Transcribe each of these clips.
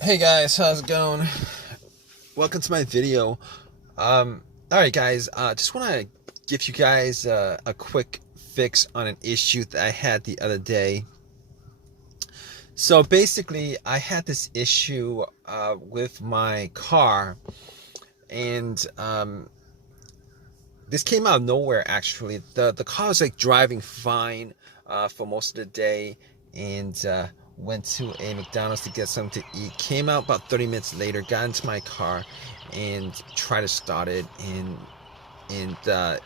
Hey guys, how's it going? Welcome to my video. All right, guys. Just want to give you guys a quick fix on an issue that I had the other day. So basically, I had this issue with my car, and this came out of nowhere. Actually, the car was like driving fine for most of the day, and went to a McDonald's to get something to eat. Came out about 30 minutes later, got into my car, and tried to start it, and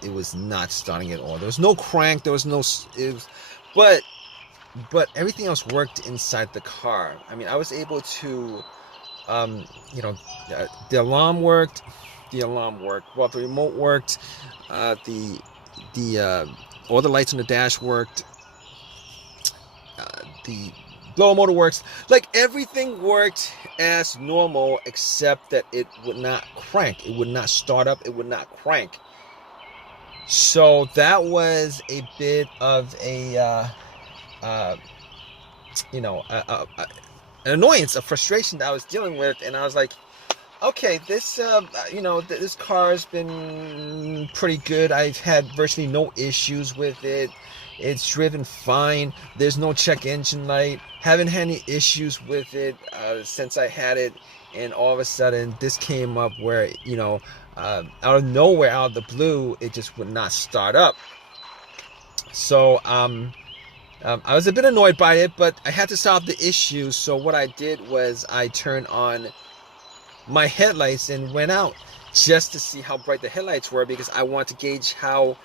it was not starting at all. There was no crank. There was no. It was, but but everything else worked inside the car. I mean, I was able to, um, you know, the alarm worked. The alarm worked. Well, the remote worked. The all the lights on the dash worked. The blower motor works. Like everything worked as normal, except that it would not crank. It would not start up. It would not crank. So that was a bit of a uh, you know, an annoyance, a frustration that I was dealing with, and I was like, okay, this this car has been pretty good. I've had virtually no issues with it. It's driven fine. There's no check engine light. Haven't had any issues with it since I had it. And all of a sudden, this came up where, out of nowhere, out of the blue, it just would not start up. So, I was a bit annoyed by it, but I had to solve the issue. So what I did was I turned on my headlights and went out just to see how bright the headlights were, because I wanted to gauge how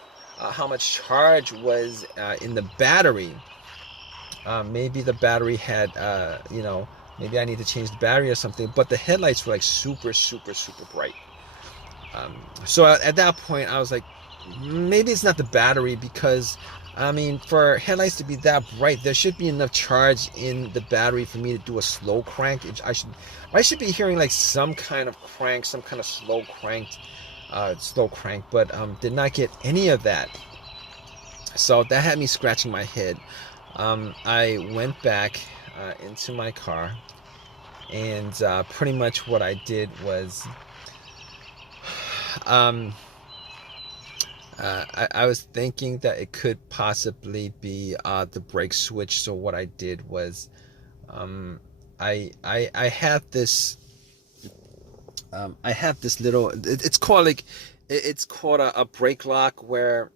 much charge was in the battery. Maybe the battery had maybe I need to change the battery or something. But the headlights were like super super super bright. So at that point I was like, maybe it's not the battery, because I mean, for headlights to be that bright, there should be enough charge in the battery for me to do a slow crank. I should be hearing like some kind of crank, some kind of slow crank, but did not get any of that. So that had me scratching my head. I went back into my car, and pretty much what I did was, um, I was thinking that it could possibly be the brake switch. So what I did was, I have this little. It's called like it's called a brake lock, where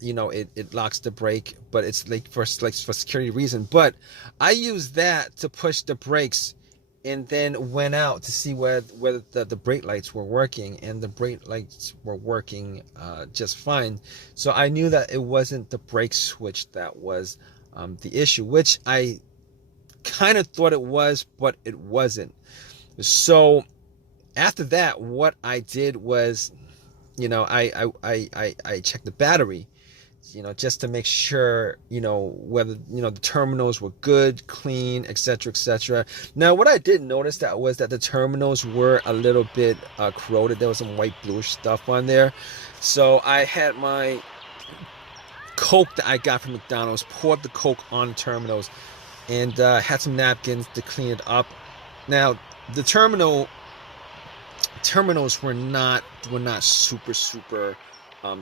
it locks the brake, but it's like for security reason. But I used that to push the brakes, and then went out to see whether the brake lights were working, and the brake lights were working just fine. So I knew that it wasn't the brake switch that was the issue, which I kind of thought it was, but it wasn't. So after that, what I did was, I checked the battery, just to make sure, whether, the terminals were good, clean, etc., etc. Now, what I did notice that was that the terminals were a little bit corroded. There was some white bluish stuff on there. So I had my Coke that I got from McDonald's, poured the Coke on the terminals, and had some napkins to clean it up. Now, the terminals were not super super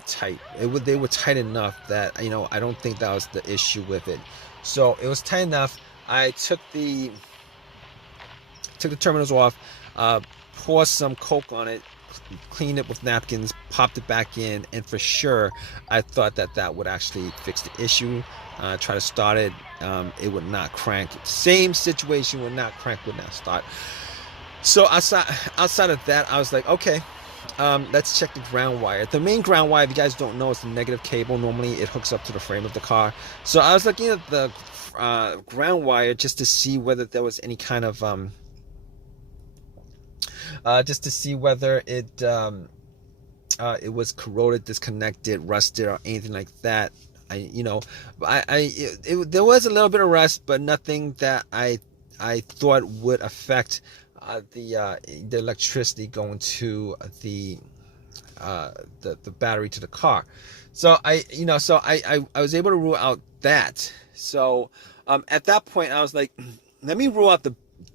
tight. They were tight enough that I don't think that was the issue with it. So it was tight enough. I took the terminals off, poured some Coke on it, cleaned it with napkins, popped it back in, and for sure I thought that would actually fix the issue. Try to start it, it would not crank. Same situation, would not crank, would not start. So outside of that, I was like, okay, let's check the ground wire. The main ground wire, if you guys don't know, is the negative cable. Normally, it hooks up to the frame of the car. So I was looking at the ground wire just to see whether there was any kind of just to see whether it was corroded, disconnected, rusted, or anything like that. There was a little bit of rust, but nothing that I thought would affect the electricity going to the battery to the car. So I was able to rule out that. So at that point I was like, let me rule out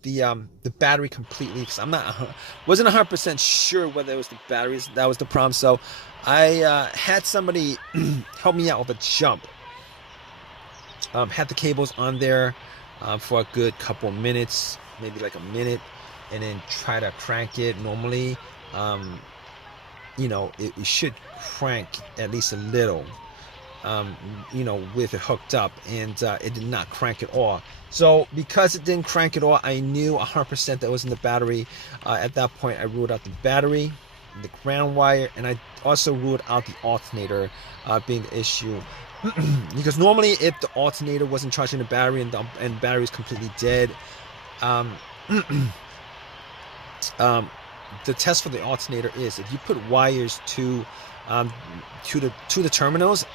the battery completely, because wasn't 100% sure whether it was the batteries that was the problem. So I had somebody help me out with a jump. Had the cables on there for a good couple minutes, maybe like a minute, and then try to crank it. Normally, it should crank at least a little, with it hooked up, and it did not crank at all. So because it didn't crank at all, I knew 100% that was in the battery. At that point, I ruled out the battery, the ground wire, and I also ruled out the alternator being the issue. Because normally, if the alternator wasn't charging the battery and the battery is completely dead, the test for the alternator is if you put wires to the terminals,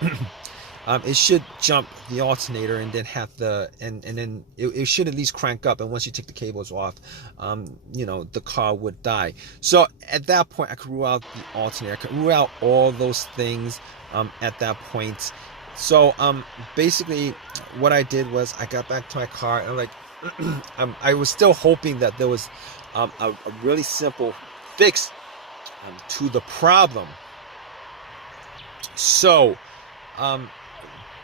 it should jump the alternator and then have and then it should at least crank up. And once you take the cables off, the car would die. So at that point, I could rule out the alternator. I could rule out all those things at that point. So basically, what I did was I got back to my car and I was still hoping that there was a really simple fix to the problem. So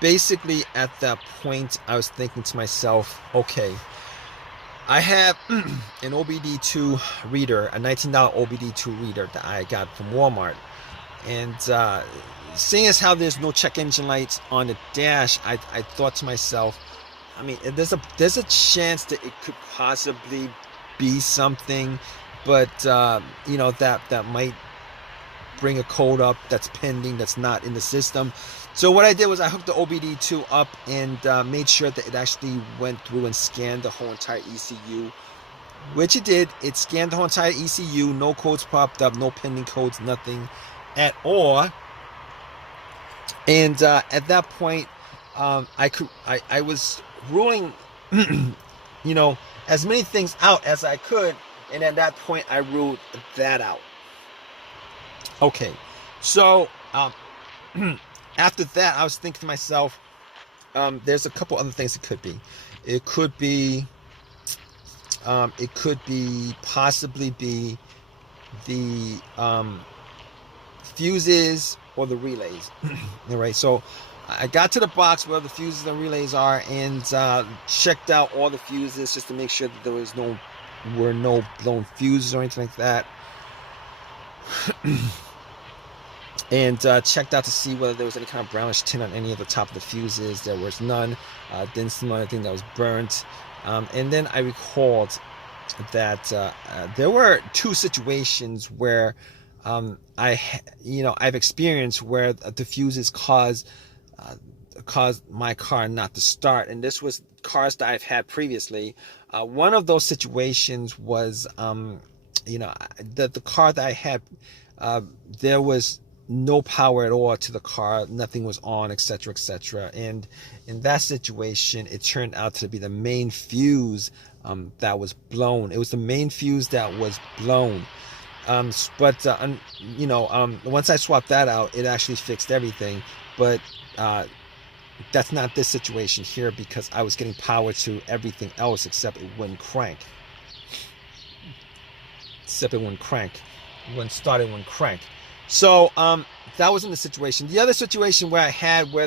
basically at that point, I was thinking to myself, okay, I have an OBD2 reader, a $19 OBD2 reader that I got from Walmart. And seeing as how there's no check engine lights on the dash, I thought to myself, I mean, there's a chance that it could possibly be something, but that might bring a code up that's pending, that's not in the system. So what I did was I hooked the OBD2 up and made sure that it actually went through and scanned the whole entire ECU, which it did. It scanned the whole entire ECU. No codes popped up, no pending codes, nothing at all. And at that point, I was ruling, as many things out as I could, and at that point, I ruled that out. Okay, so after that, I was thinking to myself, there's a couple other things it could be. It could possibly be the fuses or the relays. All right, so I got to the box where the fuses and relays are and checked out all the fuses just to make sure that there were no blown fuses or anything like that. And checked out to see whether there was any kind of brownish tint on any of the top of the fuses. There was none. Didn't see anything that was burnt. And then I recalled that there were two situations where I've experienced where the fuses caused my car not to start, and this was cars that I've had previously. One of those situations was the car that I had, there was no power at all to the car, nothing was on, etc., etc. And in that situation, it turned out to be the main fuse that was blown. It was the main fuse that was blown. But once I swapped that out, it actually fixed everything. But that's not this situation here, because I was getting power to everything else except it wouldn't crank. Except it wouldn't crank. It wouldn't start, it wouldn't crank. So that wasn't the situation. The other situation where where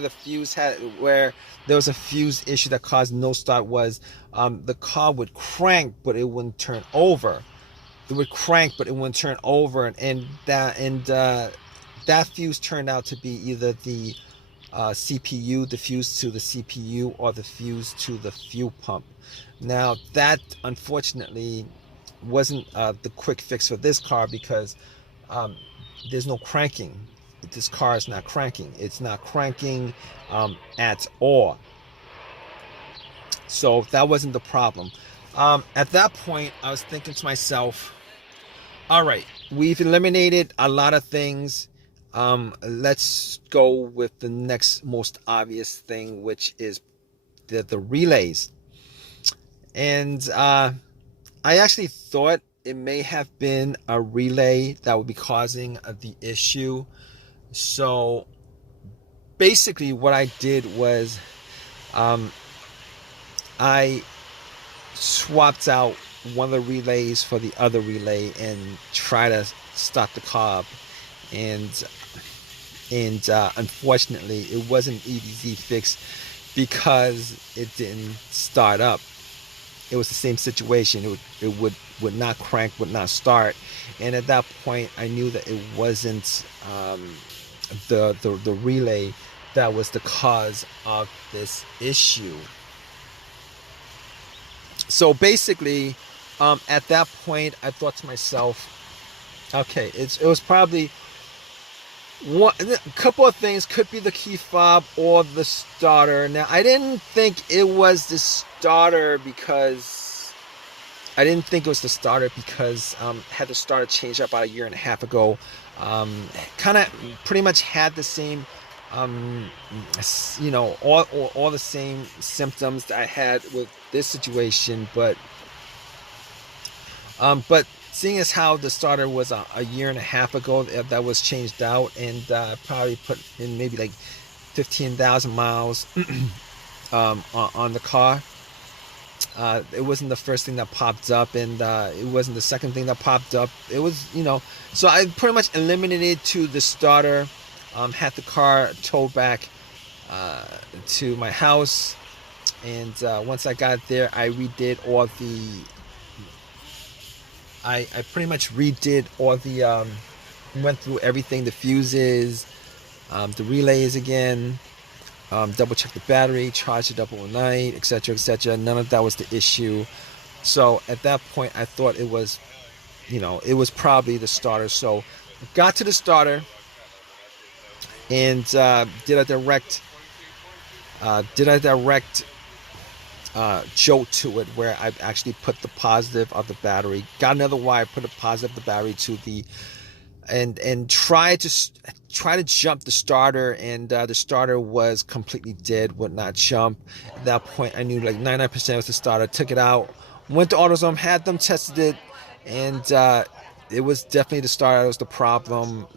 there was a fuse issue that caused no start was the car would crank, but it wouldn't turn over. It would crank, but it wouldn't turn over, and that fuse turned out to be either the CPU, the fuse to the CPU, or the fuse to the fuel pump. Now that unfortunately wasn't the quick fix for this car, because there's no cranking. This car is not cranking. It's not cranking at all. So that wasn't the problem. At that point, I was thinking to myself, all right, we've eliminated a lot of things. Let's go with the next most obvious thing, which is the relays. And I actually thought it may have been a relay that would be causing the issue. So basically what I did was I swapped out one of the relays for the other relay and try to start the car up. And unfortunately, it wasn't an easy fix because it didn't start up. It was the same situation. It would not crank, would not start, and at that point, I knew that it wasn't the relay that was the cause of this issue. So basically, at that point, I thought to myself, okay, it was probably a couple of things. Could be the key fob or the starter. Now, I didn't think it was the starter because I had the starter changed up about a year and a half ago. Kind of pretty much had the same, all the same symptoms that I had with this situation, but seeing as how the starter was a year and a half ago that was changed out, and probably put in maybe like 15,000 miles on the car. It wasn't the first thing that popped up, and it wasn't the second thing that popped up. It was, so I pretty much eliminated to the starter. Had the car towed back to my house, and once I got there, I pretty much redid all the, went through everything, the fuses, the relays again, double checked the battery, charged it up overnight, etc., etc. None of that was the issue. So at that point, I thought it was probably the starter. So got to the starter and did a direct jolt to it, where I actually put the positive of the battery, got another wire, put a positive of the battery to the, and try to jump the starter, and the starter was completely dead, would not jump. At that point, I knew like 99% was the starter. Took it out, went to AutoZone, had them tested it, and it was definitely the starter that was the problem.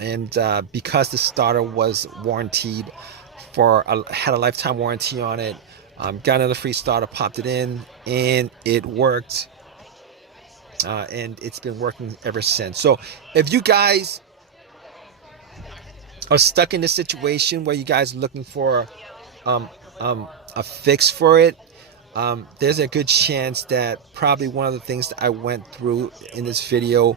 And because the starter was warranted had a lifetime warranty on it, got another free starter, popped it in, and it worked. And it's been working ever since. So if you guys are stuck in this situation where you guys are looking for a fix for it, there's a good chance that probably one of the things that I went through in this video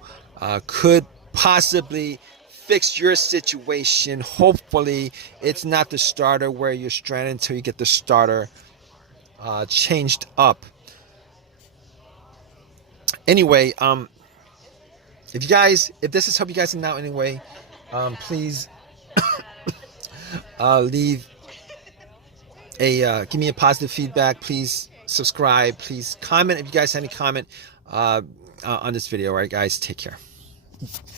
could possibly fix your situation. Hopefully it's not the starter where you're stranded until you get the starter changed up. Anyway, if this has helped you guys out anyway, please leave give me a positive feedback. Please subscribe. Please comment if you guys have any comment on this video. All right, guys, take care.